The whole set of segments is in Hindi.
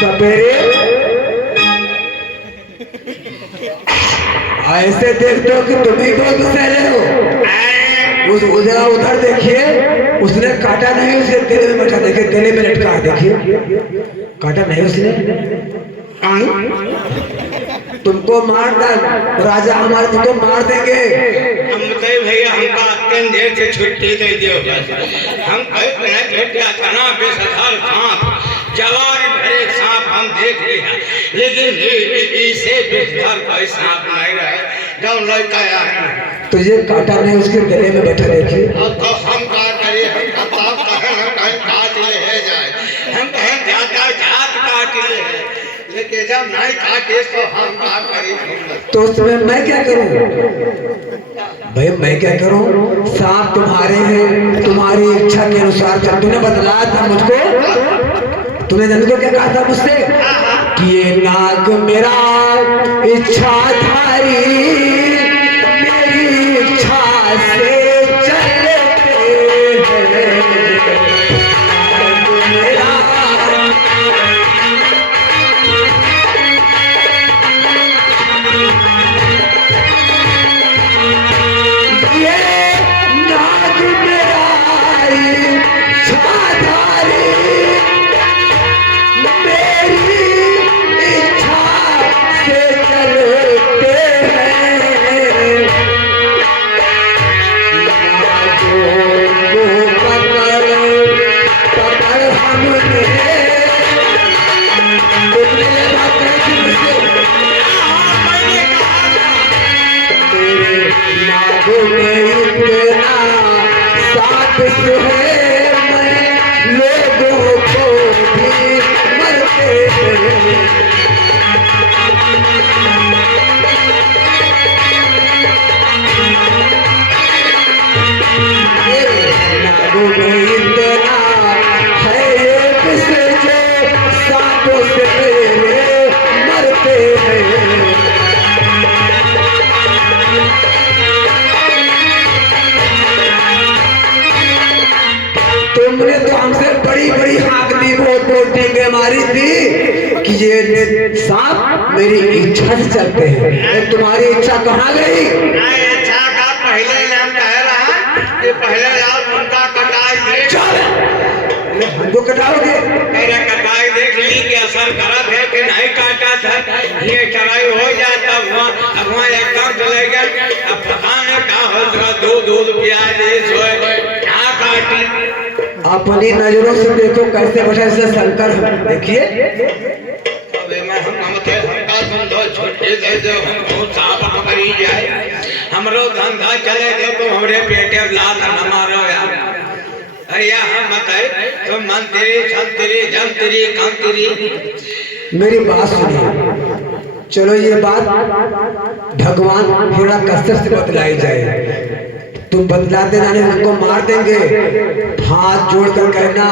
सपेरे ऐसे देखते हो कि तुम ही बहुत सैले हो। उस उधर उधर देखिए, उसने काटा नहीं, उसने गले में बैठा, देखिए गले में लटका है, देखिए काटा नहीं उसने। तुमको मार डाल राजा, हमारे तुमको मार देंगे। हम बताए भैया हमका अत्यंत देर से छुट्टी दे दियो। हम तना बेसधार सांप, जवान भरे सांप हम देख लिया, लेकिन इसे बेसधार कोई सांप नहीं रहे जो लड़का आया। तो ये काटा नहीं, उसके गले में बैठा, देखिए। अब तो हम का करिए, हम कहें काट ले जाए, हम कहें जाता जात काट ले, लेकिन जब नहीं काटे तो हम का करें। तो उसमें मैं क्या करूं भाई, मैं क्या करूं? सांप तुम्हारे हैं, तुम्हारी इच्छा के अनुसार चल। तूने बतलाया था मुझको, तूने जाने को क्या कहा था मुझसे कि ये नाग मेरा इच्छाधारी, मेरी इच्छा से चलते हैं। मेरा ये नाग मेरा इच्छाधारी, मेरी इच्छा से चलते हैं। नागों को पकड़ पकड़ हमने, तुमने ये बात कही थी मुझसे। तेरे नागों में इतना साबित है, मैं लोगों को भी मरते हैं। तेरे नागों में इतना है ये विष, जो सांपों से मेरे मरते हैं। तुमने तो हमसे बड़ी बड़ी हाँक दी, बहुत बहुत टीके मारी थी कि ये सांप मेरी इच्छा से चलते हैं। तुम्हारी इच्छा कहाँ गई? अच्छा का पहले नाम कह रहा कि पहले आप उनका कटाई देख, चल हमको कटाओगे? मेरा कटाई देख ली कि असर करत है कि नहीं काटा था, ये चढ़ाई हो जाता वहाँ एकदम चले गए। अब पता नहीं क्या हो गया, दूध प्याज क्या काटी। अपनी नजरों से देखो कैसे बैठा, इससे शंकर है, देखिए। अबे मैं हम थे हमका तुम दो छुट्टी दे दो, हम बहुत साफ करी जाए, हमरो धंधा चले दे, तुम हमरे पेटे लात न मारो यार। अरे हम मत है तुम मंत्री संतरी जंतरी कंतरी। मेरी बात सुनिए, चलो ये बात भगवान हिरण्यकश्यप से बतलाई जाए। तुम बतलाते जाने उनको मार देंगे। हाथ जोड़कर कहना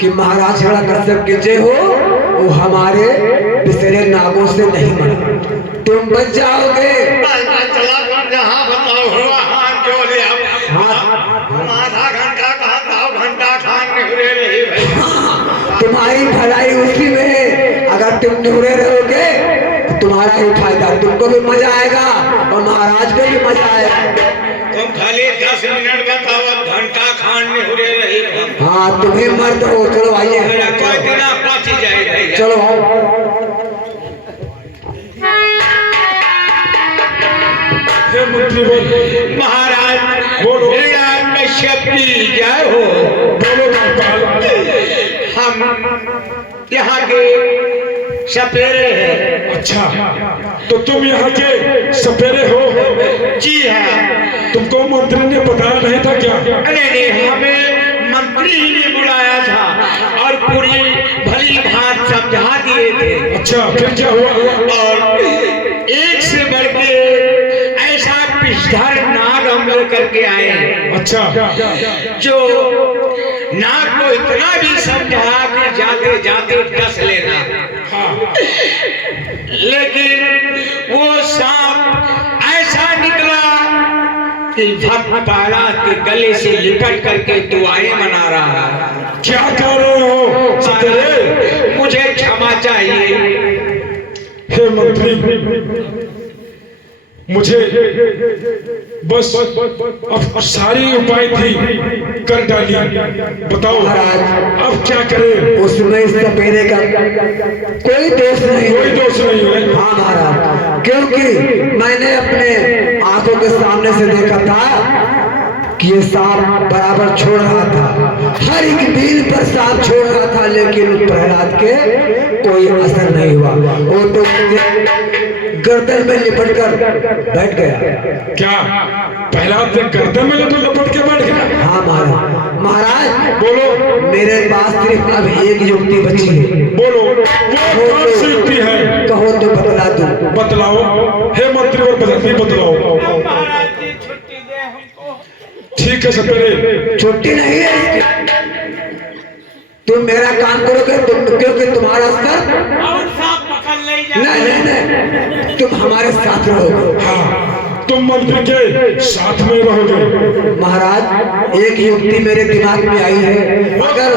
कि महाराज हिरण्यकश्यप की जय हो, वो हमारे बिसरे नागों से नहीं मरे, तुम बच जाओगे। चला जहाँ बताओ हाथ जोड़ लिया, आधा घंटा का घंटा खान निहुरे रही भाई। तुम्हारी भलाई उसी में है, अगर तुम निहुरे रहोगे तो तुम्हारा ही फायदा, तुमको भी मजा आएगा और महाराज को भी मजा आएगा। तुम खाली 10 मिनट बताओ, घंटा खान निहुरे रही। हाँ तुम्हें मर्द हो, चलो आइए, कोई दिन पच जाएगा। चलो आओ। महाराज बोलो, कश्यप की जय हो। बोलो गोपाल। हम यहाँ के सपेरे हैं। अच्छा, तो तुम यहाँ के सपेरे हो? जी हाँ। तुमको मंत्री ने बताया नहीं था क्या? नहीं, हमें मंत्री ने बुलाया था और पूरी भली भात समझा दिए थे। अच्छा, फिर क्या हुआ? और एक से बढ़ के ऐसा पिछधर नाग हम लोग करके आए हैं। अच्छा, जो नाग को इतना भी समझा कि जाते जाते डस लेना, लेकिन वो सांप ऐसा निकला कि भक्त पाला के गले से लिपट करके दुआएं मना रहा है। क्या कर रहे हो सपेरे? मुझे क्षमा क्षमा चाहिए। हे मंत्री, मुझे बस अब सारी उपाय थी कर डाली, बताओ अब क्या करें। उसमें इस सपेरे का कोई दोष नहीं, कोई दोष नहीं है। हाँ महाराज, क्योंकि मैंने अपने आंखों के सामने से देखा था कि ये सांप बराबर छोड़ रहा था, हर एक मील पर सांप छोड़ रहा था, लेकिन प्रहलाद के कोई असर नहीं हुआ। वो तो गर्दन में लिपट कर बैठ गया। क्या प्रहलाद ने गर्दन में लपट के बैठ गया? हाँ महाराज। महाराज बोलो। मेरे पास सिर्फ अब एक युक्ति बची है। बोलो, वो कौन सी युक्ति है? कहो तो बतला दूं। बतलाओ हे मंत्री, और बतलाओ। महाराज जी छुट्टी दे हमको। ठीक है सपेरे, छुट्टी नहीं है इसकी। तुम मेरा काम करोगे क्योंकि तुम्हारा सर और सांप पकड़ ले जाए। नहीं नहीं नहीं, तुम हमारे साथ रहोगे। हाँ तुम मंत्री के साथ में रहोगे। महाराज एक युक्ति मेरे दिमाग में आई है, अगर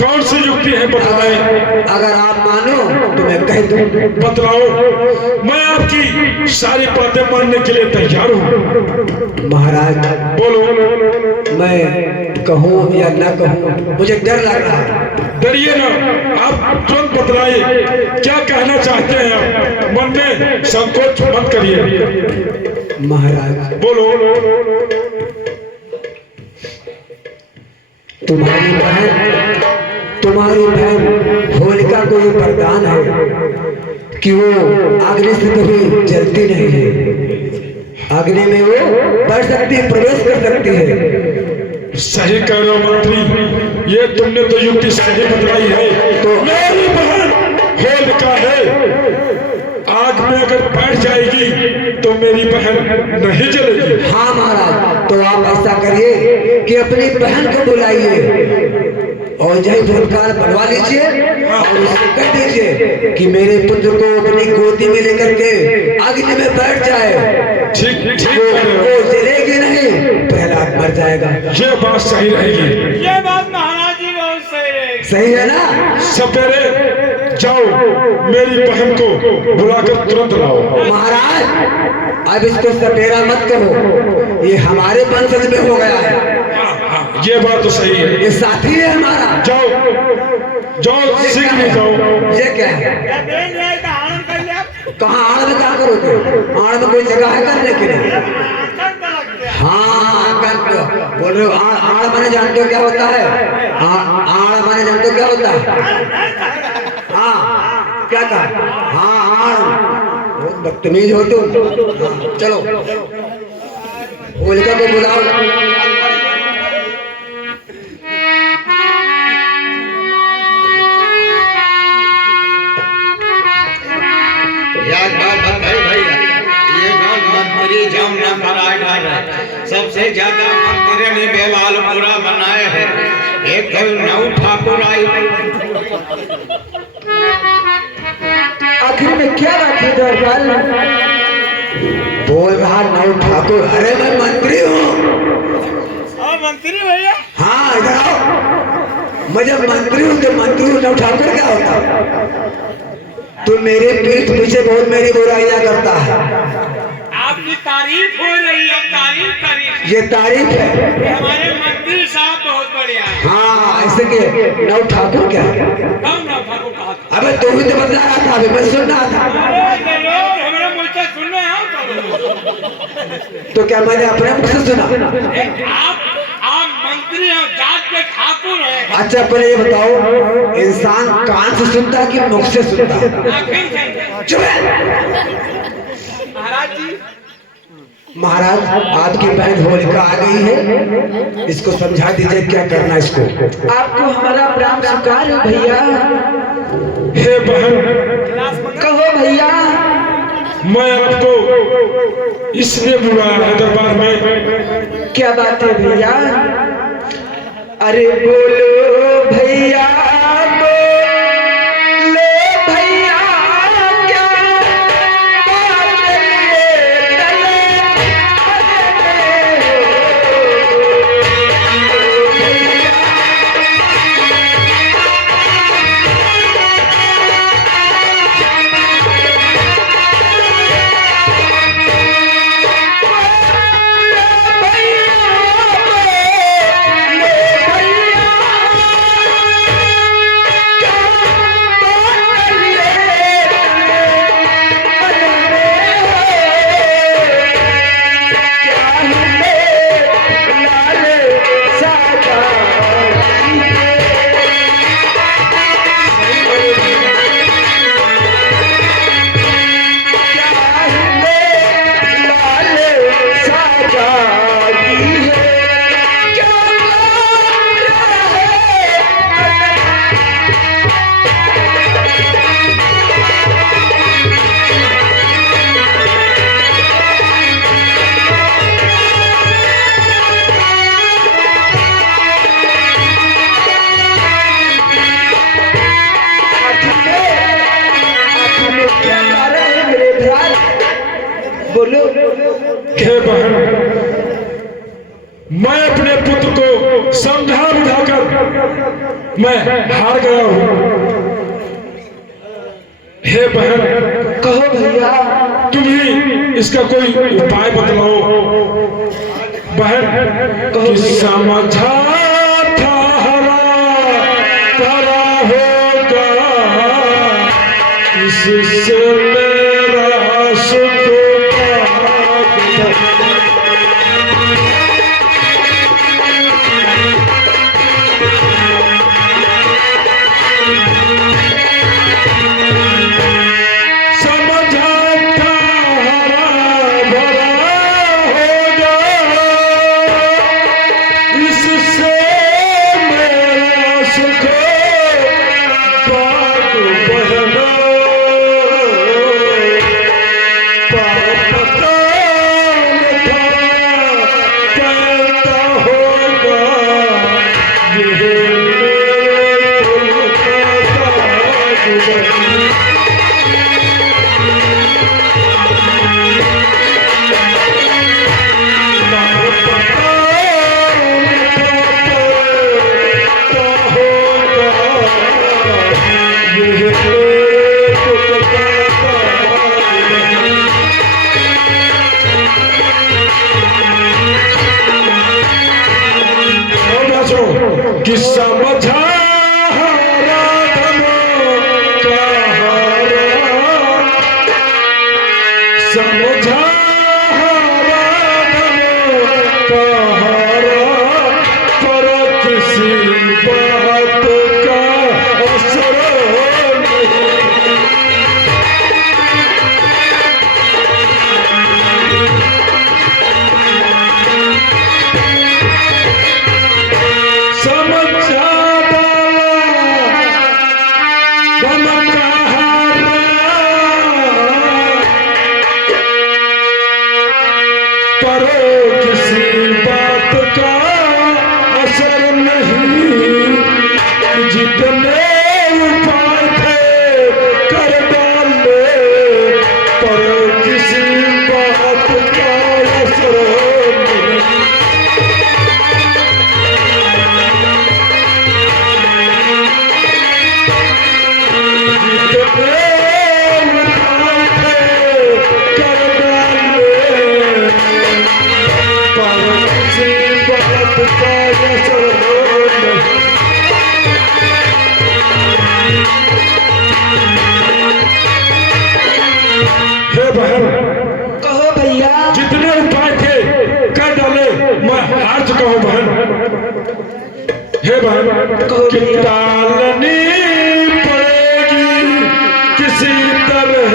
कौन सी युक्ति है बताएं। अगर आप मानो तो मैं कह दूं। बतलाओ, मैं आपकी सारी बातें मानने के लिए तैयार हूँ। महाराज बोलो। मैं कहूँ या न कहूँ, मुझे डर लग रहा है। डरिए ना, आप तुरंत बतलाइए क्या कहना चाहते हैं आप, मन में संकोच मत करिए। महाराज बोलो। तुम्हारी बहन होलिका को ये वरदान है कि वो अग्नि से कभी जलती नहीं है, अग्नि में वो बढ़ सकती है, प्रवेश कर सकती है। सही कह रहे हो मंत्री, ये तुमने तो युक्ति सही बतलाई है। तो मेरी बहन होलिका है, आग में अगर बैठ जाएगी तो मेरी बहन नहीं जलेगी। हाँ महाराज, तो आप ऐसा करिए कि अपनी बहन को बुलाइए और जय फुलकार बनवा लीजिए और उसको कह दीजिए कि मेरे पुत्र को अपनी गोदी में लेकर के अग्नि में बैठ जाए। ठीक वो जलेगी नहीं, प्रहलाद मर जाएगा। ये बात सही रहेगी। ये बात महाराज जी बहुत सही रहेगी। सही है ना? सपेरे जाओ, मेरी बहन को बुलाकर तुरंत लाओ। महाराज अब इसको सपेरा मत कहो, ये हमारे वंशज में हो गया है। ये बात तो सही है, ये साथी है हमारा। जाओ जाओ, सीख भी जाओ। ये क्या है? कहाँ आड़ में क्या करोगे? आड़ में कोई जगह है करने के लिए? हाँ बोल रहे हो। आड़ माने जानते हो क्या होता है? आड़ माने जानते हो क्या होता है? हाँ क्या कहा? हाँ आड़, बहुत बदतमीज हो तुम। हाँ, चलो होलिका को बुलाओ। सबसे ज्यादा मंत्री ने बेवाल पूरा बनाए हैं। एक नौ ठाकुर आई। आखिर में क्या बात है दरबार? बोल रहा नौ ठाकुर। अरे मैं मंत्री हूँ। मंत्री भैया? हाँ इधर आओ। मैं जब मंत्री हूँ तो मंत्री हूँ, नौ ठाकुर क्या होता? तू मेरे पीठ पीछे बहुत मेरी बुराइयां करता है। आपकी तारीफ हो रही है। तारीफ ये तारीफ है। हमारे मंत्री साहब बहुत बढ़िया है। हाँ ऐसे के नौ ठाकुर क्या है? नौ ठाकुर कहा? अबे अबे तू भी तो बतला रहा था, अभी मैं सुन रहा था। हमारे मुझ से सुनने आओ तो क्या मैंने अपने मुख से सुना? आप मंत्री और जात के ठाकुर हैं। अच्छा पहले ये बताओ, इंसान कान से सुनता है कि मुख से सुनता है? चुप महाराज जी। महाराज आपकी बहन होलिका आ गई है, इसको समझा दीजिए क्या करना है इसको। आपको हमारा प्रेम स्वीकार है भैया। हे बहन, कहो भैया। मैं आपको इसलिए बुलाया है दरबार में। क्या बात है भैया? अरे बोलो भैया, बोलो भैया, क्या बात है? बोलो। हे बहन, मैं अपने पुत्र को समझा बुझाकर मैं हार गया हूं। हे बहन, कहो भैया। तुम ही इसका कोई उपाय बतलाओ। बहन, कि समझा था हरा भरा होगा, इससे मेरा सुख कि समझा हरा धनों का हारा, समझा हरा धनों का हारा, पर किसी बात का असर नहीं। कहो भैया। जितने उपाय थे कर डाले, मैं हार चुका हूं बहन। हे बहन, कि टालनी पड़ेगी किसी तरह,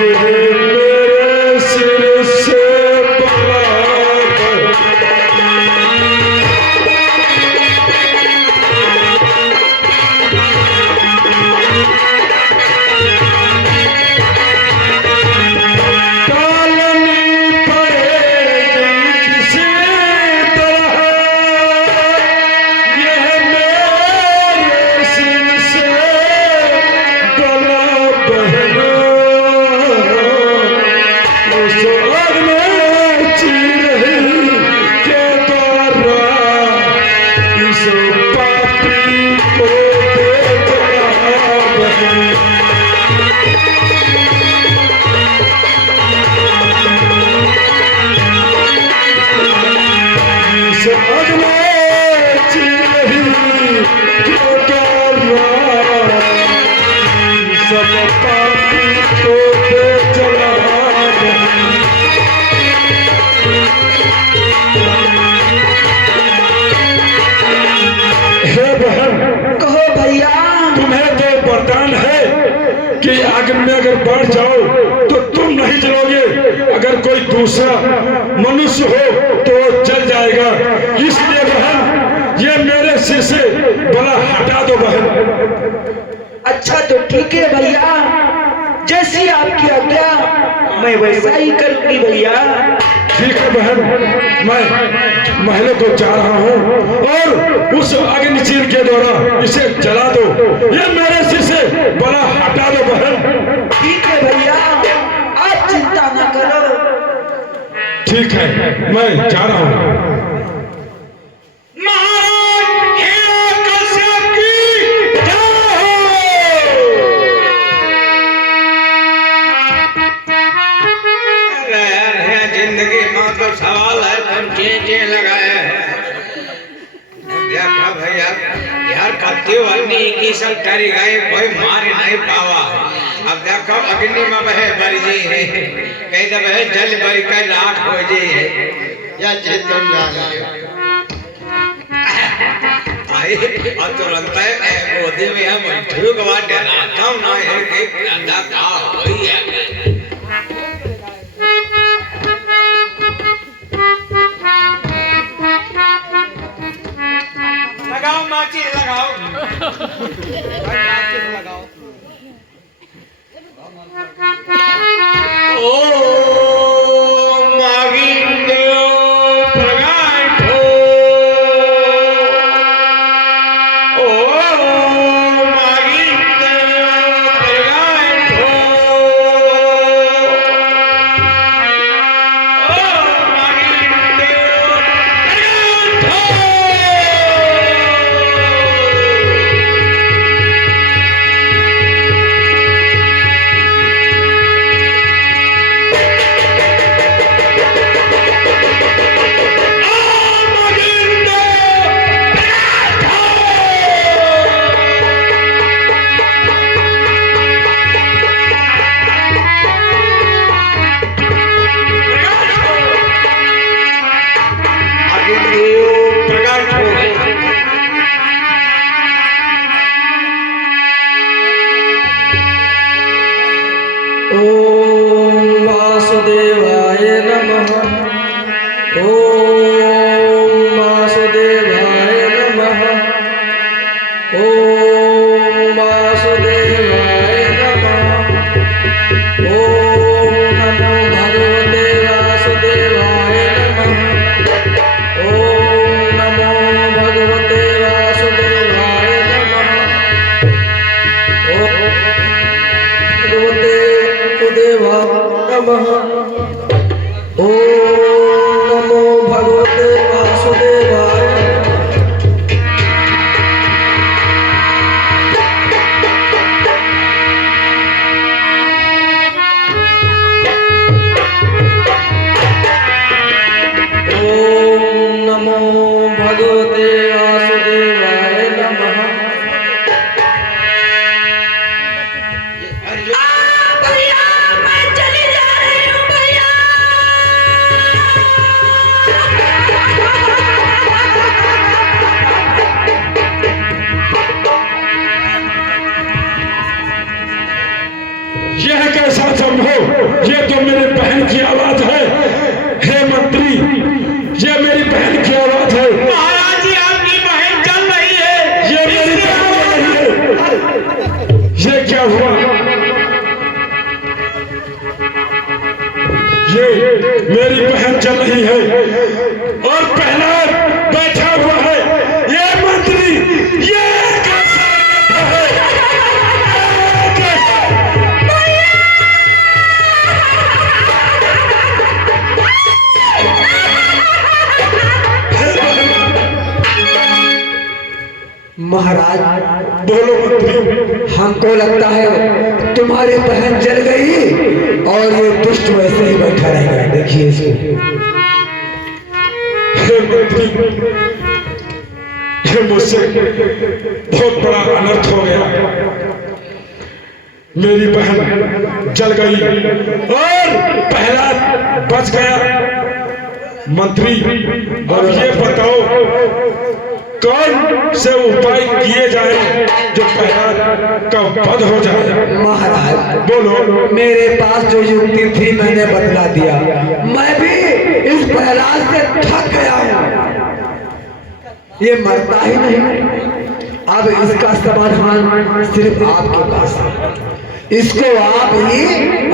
ये मेरे सिर से बड़ा कि आग में अगर बढ़ जाओ तो तुम नहीं जलोगे, अगर कोई दूसरा मनुष्य हो तो वो जल जाएगा। इसलिए बहन, ये मेरे सिर से बला हटा दो बहन। अच्छा तो ठीक है भैया, जैसी आपकी आज्ञा मैं वैसा ही करूंगी भैया। ठीक है बहन, मैं महलों को जा रहा हूँ और उस अग्नि चीर के द्वारा इसे जला दो। ये मेरे सिर से बला हटा दो बहन। ठीक है भैया, आप चिंता न मैं जा रहा हूँ। महाराज हिरण्यकश्यप की जय हो। अरे जिंदगी में तो सवाल है, तुम चीजें लगाए हैं। देखा भैया यार कत्ती वन्नी की सब टरी गए, कोई मार नहीं पावा। अब देखो अग्नि में बहे बरजी है, कहीं तो बहे जल भर के राख हो जी है। या चेतन आई और तुरंत गोदी में हम ठीक बात डराता हूँ ना, एक दादा का वही है। लगाओ माची लगाओ, माची लगाओ। ओ मागिंद प्रगाट हो, ओ मागिंद प्रगाट हो, ओ मागिंद प्रगाट हो। ओम वासुदेवाय नमः। ओम वासुदेवाय नमः। ओम वासुदेवाय नमः। ओम नमो भगवते वासुदेवाय नमः। ओम नमो भगवते वासुदेवाय नमः। ओम भगवते वासुदेवाय नमः। ओम नमो भगवते वासुदेवाय ओम नमो भगवते वासुदेवाय नमः। भैया मैं चली जा रही हूँ भैया। यह कैसा संभव? ये तो मेरी बहन की आवाज है। हे मंत्री, ये मेरी बहन की आवाज है। महाराज जी आपकी बहन चल रही है। ये मेरी बहन नहीं है। ये क्या हुआ? ये मेरी बहन चल रही है और पहला बैठा हुआ है। ये मंत्री, ये कैसा है? महाराज बोलो मंत्री। हमको लगता है तुम्हारी बहन जल गई और ये दुष्ट वैसे ही बैठा रहेगा। देखिए इसको। हे मंत्री, ये मुझसे बहुत बड़ा अनर्थ हो गया। मेरी बहन जल गई और पहला बच गया। मंत्री, अब ये बताओ कौन से उपाय किए जाए जो पहला का वध हो जाए? महाराज बोलो। मेरे पास जो युक्ति थी मैंने बतला दिया। मैं भी इस प्रहलाद से थक गया हूँ। ये मरता ही नहीं। अब इसका समाधान सिर्फ आपके पास है। इसको आप ही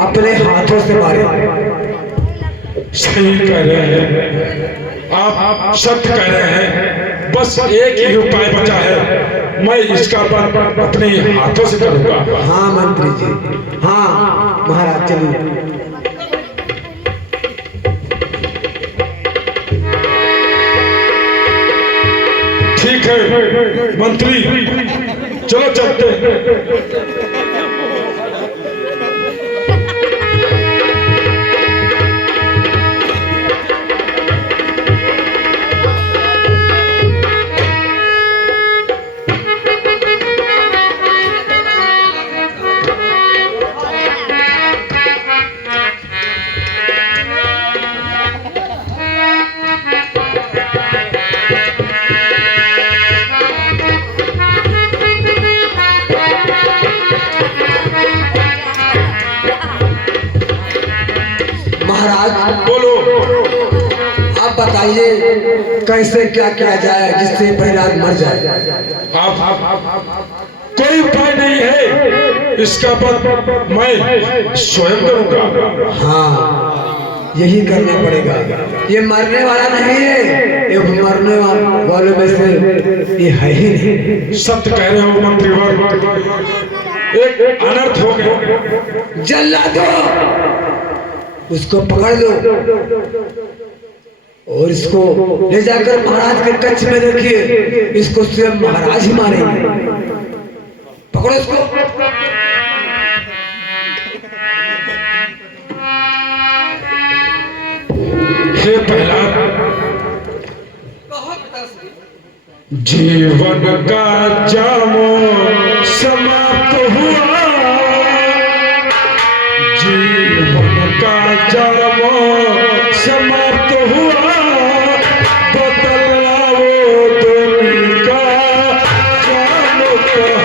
अपने हाथों से मारे। सही कह रहे हैं आप, सत्य कह रहे हैं। बस एक ही उपाय बचा है, मैं इसका वध अपने हाथों से करूंगा। हाँ मंत्री जी, हाँ महाराज चलिए। मंत्री चलो चलते हैं। महाराज बोलो। आप बताइए कैसे क्या किया जाए जिससे प्रहलाद मर जाए। आप कोई उपाय नहीं है, इसका पद मैं स्वयं करूंगा। हाँ यही करना पड़ेगा। ये मरने वाला नहीं है, ये मरने वालों में से ये है ही नहीं। सत्य कह रहे हो मंत्रीवर, एक अनर्थ हो गया। जल्ला दो, उसको पकड़ लो और इसको ले जाकर महाराज के कक्ष में रखिए। इसको स्वयं महाराज ही मारेंगे। पकड़ो इसको। हे प्रहलाद, कहो पिताश्री। जीवन का जामो समाप्त हुआ, जीवन का जामो समाप्त हुआ, बदलाओ दुनिया का जामो कहाँ।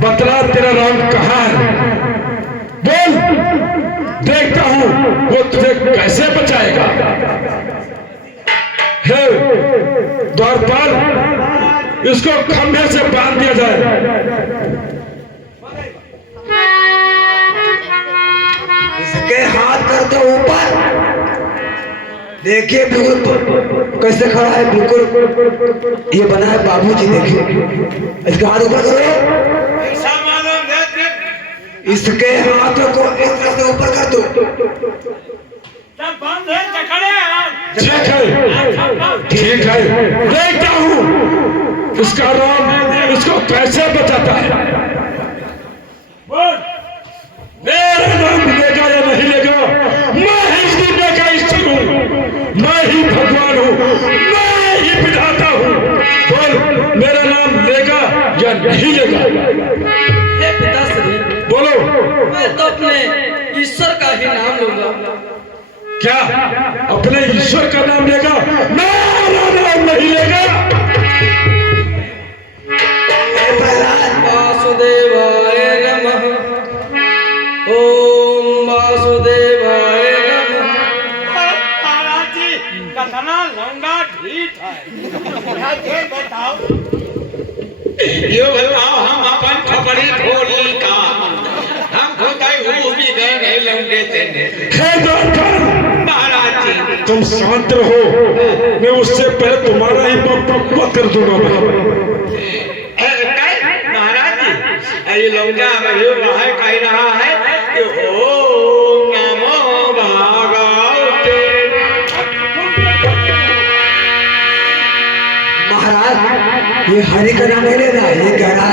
बतला तेरा राम कहाँ है? बोल, देखता हूं वो तुझे कैसे बचाएगा। हे द्वारपाल, इसको खंभे से बांध दिया जाए। इसके हाथ कर दो ऊपर। देखिए बिल्कुल कैसे खड़ा है, बिल्कुल ये बना है बाबूजी। देखिए इसका हाथ ऊपर करो। ऐसा मालूम है इसके हाथों को इस तरह से ऊपर कर दो। सब बंद है, जकड़े हैं। ठीक है, ठीक है, देखता हूं इसका राम इसको कैसे बचाता है। बोल, मेरा नाम लेगा या नहीं लेगा? मैं ही इस दुनिया का ईश्वर हूँ, मैं ही भगवान हूँ, मैं ही विधाता हूँ। बोल, मेरा नाम लेगा या नहीं लेगा? हे पिताश्री, बोलो। मैं तो अपने ईश्वर का ही नाम लूंगा। क्या अपने ईश्वर का नाम लेगा? मेरा नाम नहीं लेगा। वासुदेवाय नमः। ओम वासुदेवाय नमः। महाराज जी कतना लौंडा ढीठ है। ये बताओ, ये बताओ हम अपन खपड़ी फोड़ी का हम खोताई वो भी गए नहीं लौंडे देने। हे द्वारपाल, महाराज जी तुम शांत रहो, मैं उससे पहले तुम्हारा ही पक्का कर दूंगा। महाराज जी ये लौंडा मयूर रहा है, कह रहा है कि ओम नमो भगवते। महाराज ये हरि का नाम नहीं लेना, ये कह रहा